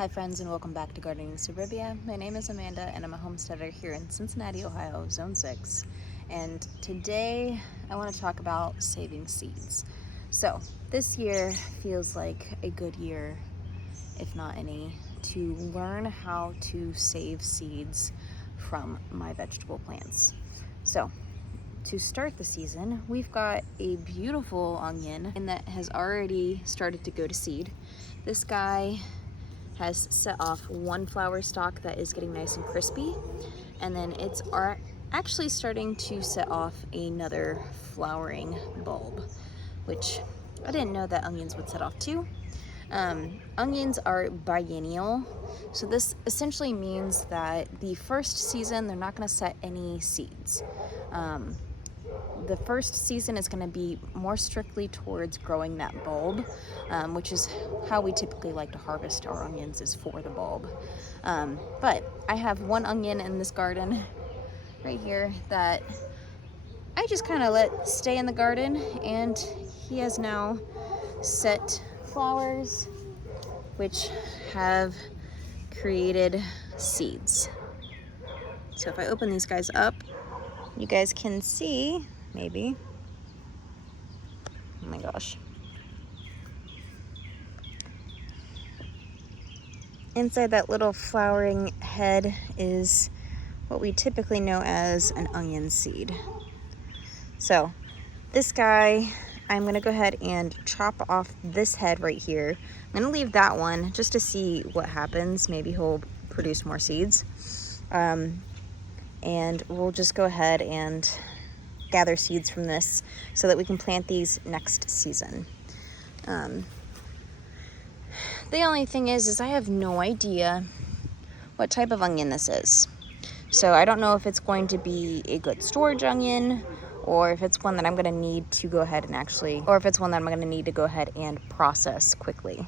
Hi friends, and welcome back to Gardening Suburbia. My name is Amanda and I'm a homesteader here in Cincinnati, Ohio, Zone 6. And today I want to talk about saving seeds. So this year feels like a good year, if not any, to learn how to save seeds from my vegetable plants. So to start the season, we've got a beautiful onion and that has already started to go to seed. This guy has set off one flower stalk that is getting nice and crispy, and then it's actually starting to set off another flowering bulb, which I didn't know that onions would set off too. Onions are biennial, so this essentially means that the first season they're not going to set any seeds. The first season is going to be more strictly towards growing that bulb, which is how we typically like to harvest our onions, is for the bulb. But I have one onion in this garden right here that I just kind of let stay in the garden, and he has now set flowers which have created seeds. So if I open these guys up, you guys can see, maybe. Oh my gosh. Inside that little flowering head is what we typically know as an onion seed. So this guy, I'm gonna go ahead and chop off this head right here. I'm gonna leave that one just to see what happens. Maybe he'll produce more seeds. And we'll just go ahead and gather seeds from this so that we can plant these next season. The only thing is I have no idea what type of onion this is. So I don't know if it's going to be a good storage onion, or if it's one that I'm going to need to go ahead and process quickly.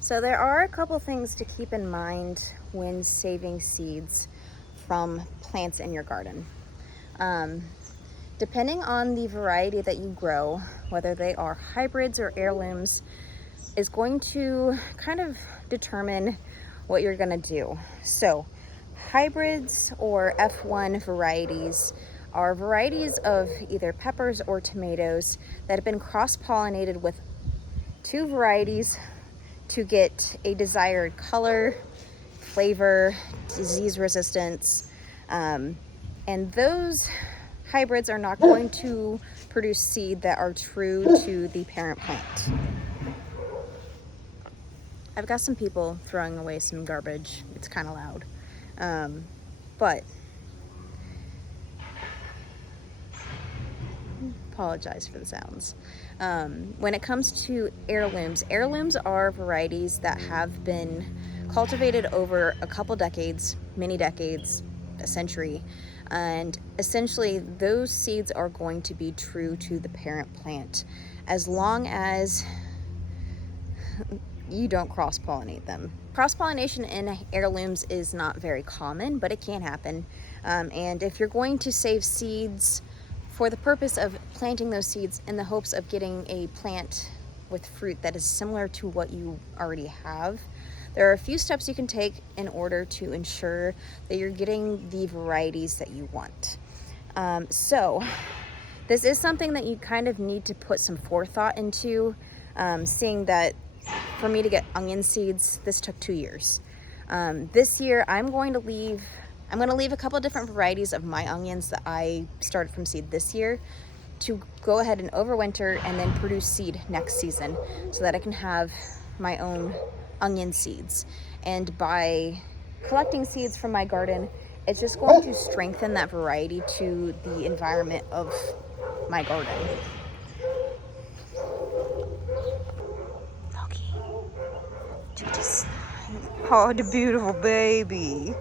So there are a couple things to keep in mind when saving seeds from plants in your garden. Depending on the variety that you grow, whether they are hybrids or heirlooms, is going to kind of determine what you're gonna do. So hybrids or F1 varieties are varieties of either peppers or tomatoes that have been cross-pollinated with two varieties to get a desired color, flavor, disease resistance, and those hybrids are not going to produce seed that are true to the parent plant. I've got some people throwing away some garbage. It's kind of loud, but apologize for the sounds. When it comes to heirlooms are varieties that have been cultivated over a couple decades, many decades, a century, and essentially those seeds are going to be true to the parent plant as long as you don't cross-pollinate them. Cross-pollination in heirlooms is not very common, but it can happen. And if you're going to save seeds for the purpose of planting those seeds in the hopes of getting a plant with fruit that is similar to what you already have, there are a few steps you can take in order to ensure that you're getting the varieties that you want. So this is something that you kind of need to put some forethought into, seeing that for me to get onion seeds, this took 2 years. This year I'm going to leave a couple different varieties of my onions that I started from seed this year to go ahead and overwinter and then produce seed next season so that I can have my own onion seeds. And by collecting seeds from my garden, it's just going to strengthen that variety to the environment of my garden. Oh, the beautiful baby.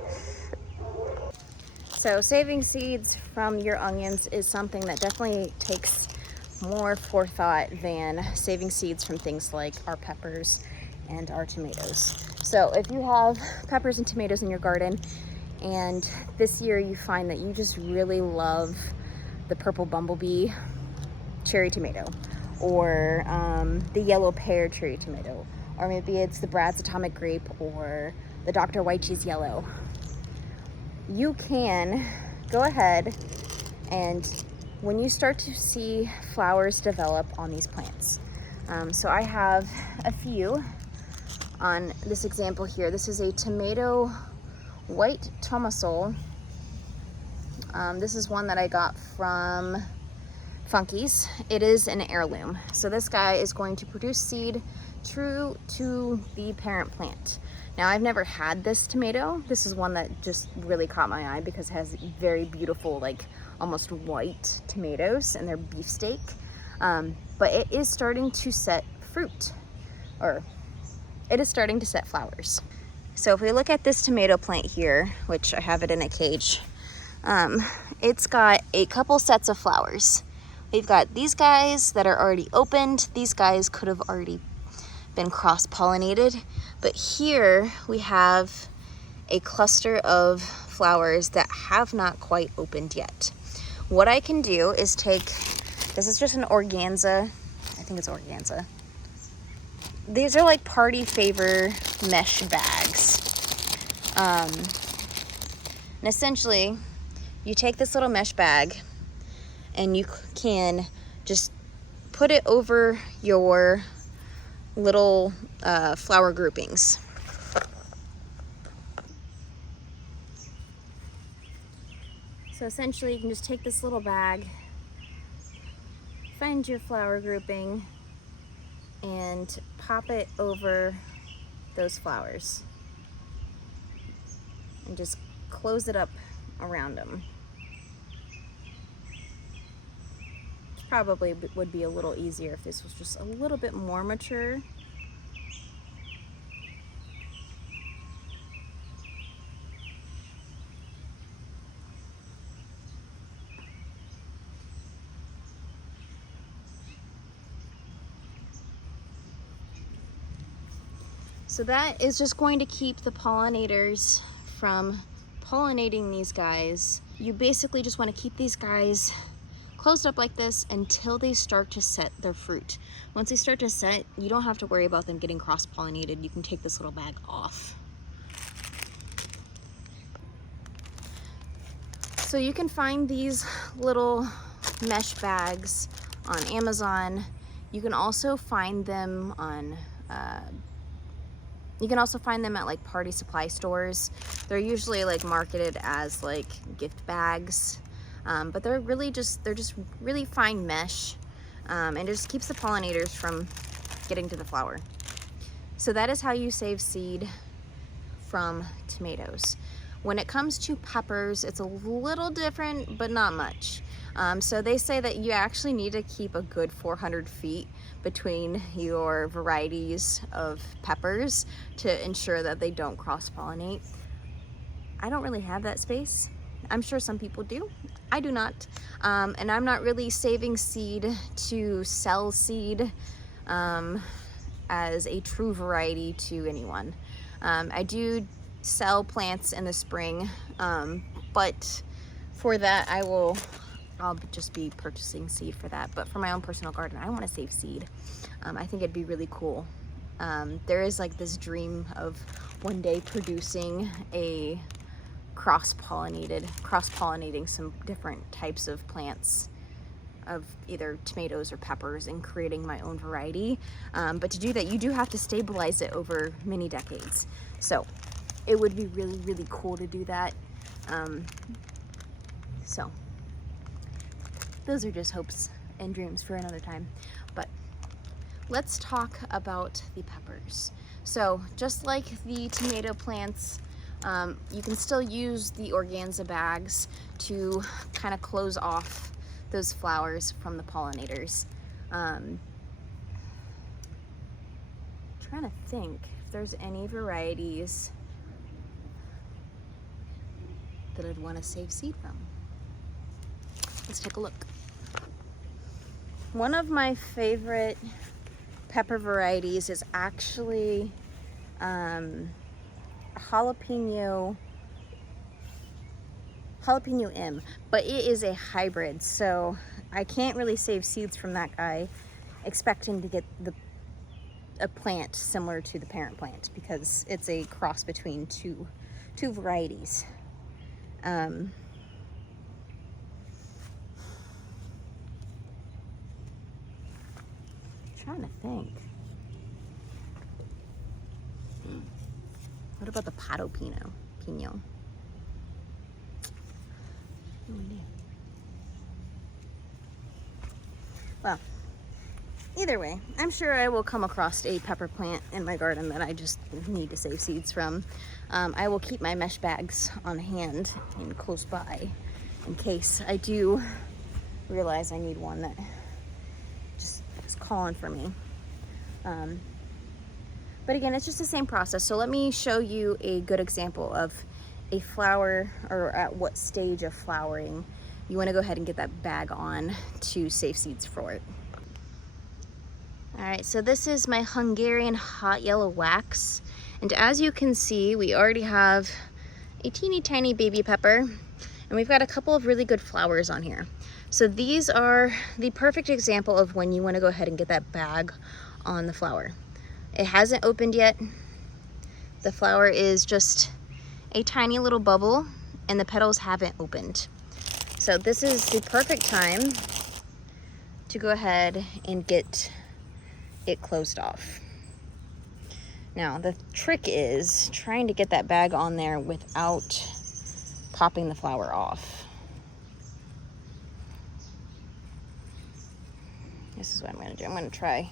So saving seeds from your onions is something that definitely takes more forethought than saving seeds from things like our peppers and our tomatoes. So if you have peppers and tomatoes in your garden, And this year you find that you just really love the purple bumblebee cherry tomato, or the yellow pear cherry tomato, or maybe it's the Brad's Atomic Grape or the Dr. White Cheese Yellow. You can go ahead and when you start to see flowers develop on these plants. So I have a few on this example here. This is a tomato white tomasol. This is one that I got from Funky's. It is an heirloom. So this guy is going to produce seed true to the parent plant. Now I've never had this tomato. This is one that just really caught my eye because it has very beautiful, like almost white tomatoes, and they're beefsteak. But it is starting to set fruit, or it is starting to set flowers. So if we look at this tomato plant here, which I have it in a cage, it's got a couple sets of flowers. We've got these guys that are already opened. These guys could have already been cross-pollinated, but here we have a cluster of flowers that have not quite opened yet. What I can do is take, this is just an organza, I think it's organza. These are like party favor mesh bags. And essentially, you take this little mesh bag and you can just put it over your little flower groupings. So essentially you can just take this little bag, find your flower grouping, and pop it over those flowers and just close it up around them. Probably would be a little easier if this was just a little bit more mature. So that is just going to keep the pollinators from pollinating these guys. You basically just want to keep these guys closed up like this until they start to set their fruit. Once they start to set, you don't have to worry about them getting cross-pollinated. You can take this little bag off. So you can find these little mesh bags on Amazon. You can also find them on at like party supply stores. They're usually like marketed as like gift bags. But they're just really fine mesh, and it just keeps the pollinators from getting to the flower. So that is how you save seed from tomatoes. When it comes to peppers, it's a little different, but not much. So they say that you actually need to keep a good 400 feet between your varieties of peppers to ensure that they don't cross-pollinate. I don't really have that space. I'm sure some people do. I do not. And I'm not really saving seed to sell seed as a true variety to anyone. I do sell plants in the spring, but for that I'll just be purchasing seed for that. But for my own personal garden, I want to save seed. I think it'd be really cool. There is like this dream of one day producing a cross-pollinating some different types of plants of either tomatoes or peppers and creating my own variety. But to do that, you do have to stabilize it over many decades. So it would be really, really cool to do that. So those are just hopes and dreams for another time. But let's talk about the peppers. So just like the tomato plants, you can still use the organza bags to kind of close off those flowers from the pollinators. Trying to think if there's any varieties that I'd want to save seed from. Let's take a look. One of my favorite pepper varieties is actually jalapeno jalapeno M, but it is a hybrid, so I can't really save seeds from that guy expecting to get a plant similar to the parent plant, because it's a cross between two varieties. Trying to think. What about the Pato Pino? Pino? No idea. Well, either way, I'm sure I will come across a pepper plant in my garden that I just need to save seeds from. I will keep my mesh bags on hand and close by in case I do realize I need one that just is calling for me. But again, it's just the same process. So let me show you a good example of a flower, or at what stage of flowering you want to go ahead and get that bag on to save seeds for it. All right, so this is my Hungarian hot yellow wax. And as you can see, we already have a teeny tiny baby pepper, and we've got a couple of really good flowers on here. So these are the perfect example of when you want to go ahead and get that bag on the flower. It hasn't opened yet. The flower is just a tiny little bubble, and the petals haven't opened. So this is the perfect time to go ahead and get it closed off. Now the trick is trying to get that bag on there without popping the flower off. This is what I'm going to do. I'm going to try,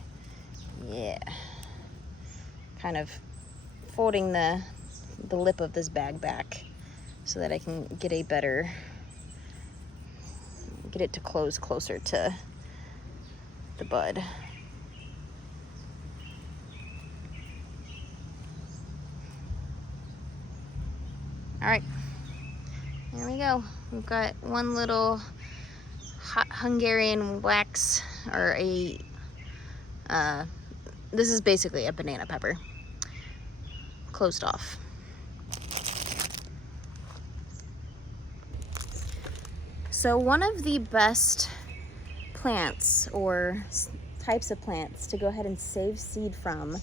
kind of folding the lip of this bag back so that I can get it to close closer to the bud. All right, there we go. We've got one little hot Hungarian wax, or this is basically a banana pepper, closed off. So one of the best plants or types of plants to go ahead and save seed from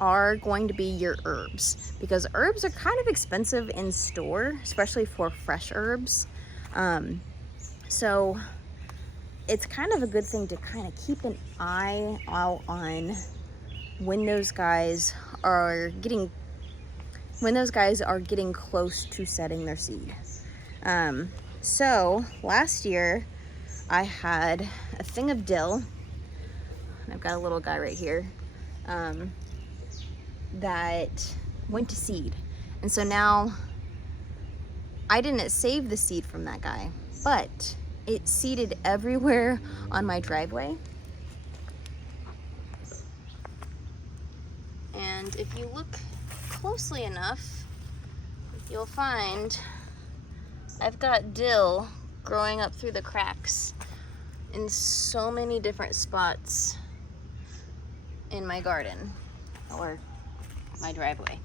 are going to be your herbs, because herbs are kind of expensive in store, especially for fresh herbs. So it's kind of a good thing to kind of keep an eye out on when those guys are getting close to setting their seed. So last year I had a thing of dill, and I've got a little guy right here, that went to seed. And so now I didn't save the seed from that guy, but it seeded everywhere on my driveway. And if you look closely enough, you'll find I've got dill growing up through the cracks in so many different spots in my garden or my driveway.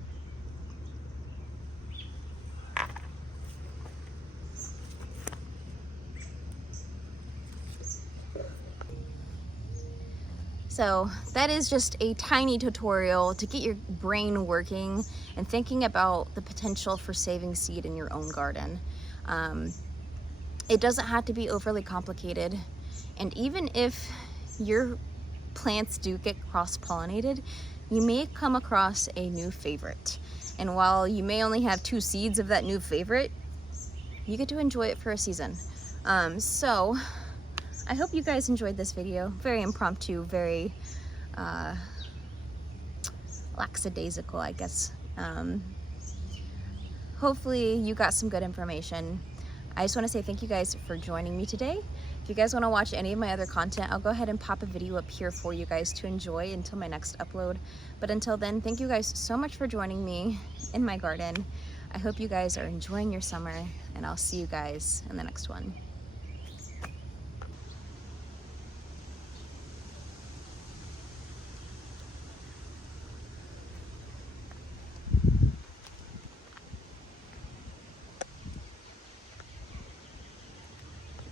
So that is just a tiny tutorial to get your brain working and thinking about the potential for saving seed in your own garden. It doesn't have to be overly complicated, and even if your plants do get cross-pollinated, you may come across a new favorite. And while you may only have 2 seeds of that new favorite, you get to enjoy it for a season. So I hope you guys enjoyed this video. Very impromptu, very lackadaisical, I guess. Hopefully you got some good information. I just want to say thank you guys for joining me today. If you guys want to watch any of my other content, I'll go ahead and pop a video up here for you guys to enjoy until my next upload. But until then, thank you guys so much for joining me in my garden. I hope you guys are enjoying your summer, and I'll see you guys in the next one.